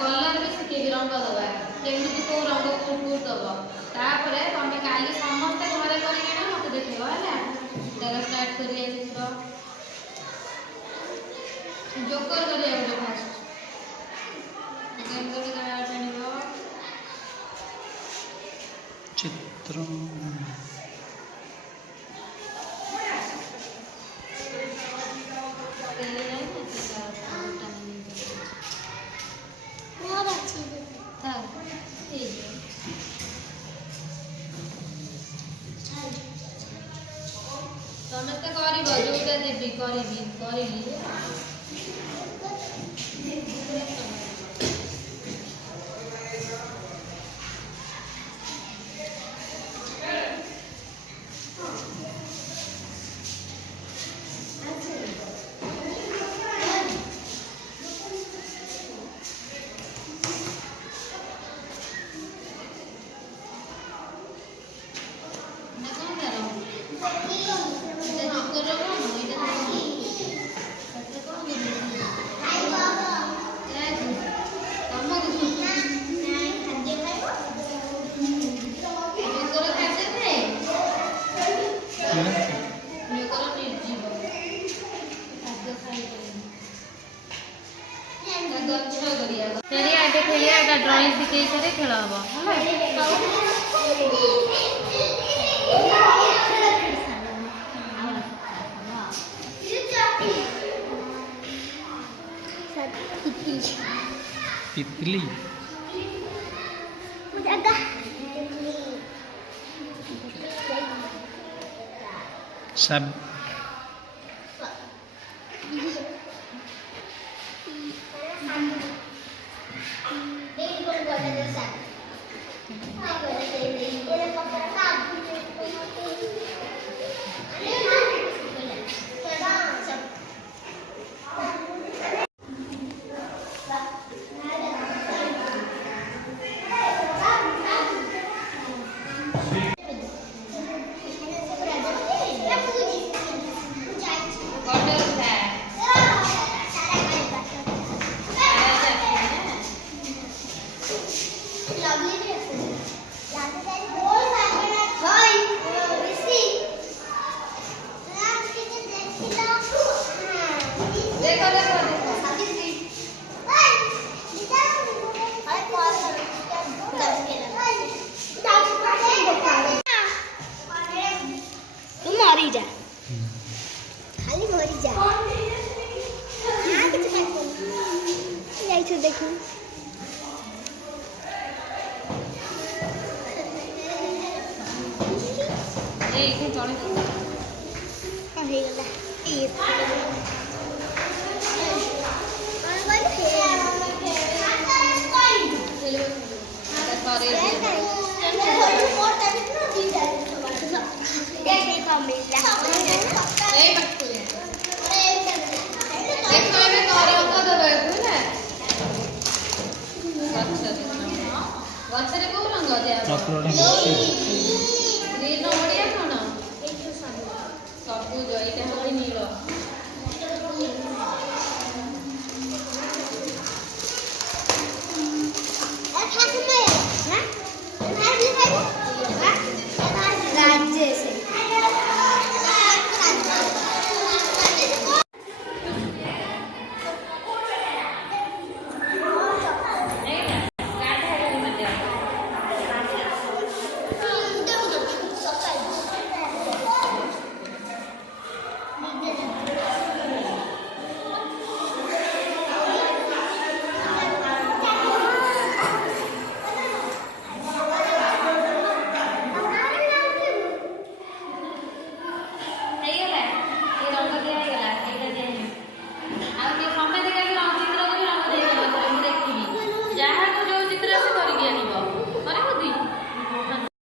कलर भी शिखे रंग दबा केमी कौ रंग को दब तापर तुम काली समस्त घरे कर मत देख है स्टार्ट कर जोकर कर फास्ट चित्र समस्त कर जोटा देवी कर ड्रॉइंग शिखे सारे खेल हम तितली सब देखो गछरे को रंग दे ग्रीन ओडिया कोन सबु जइटा होई नीलो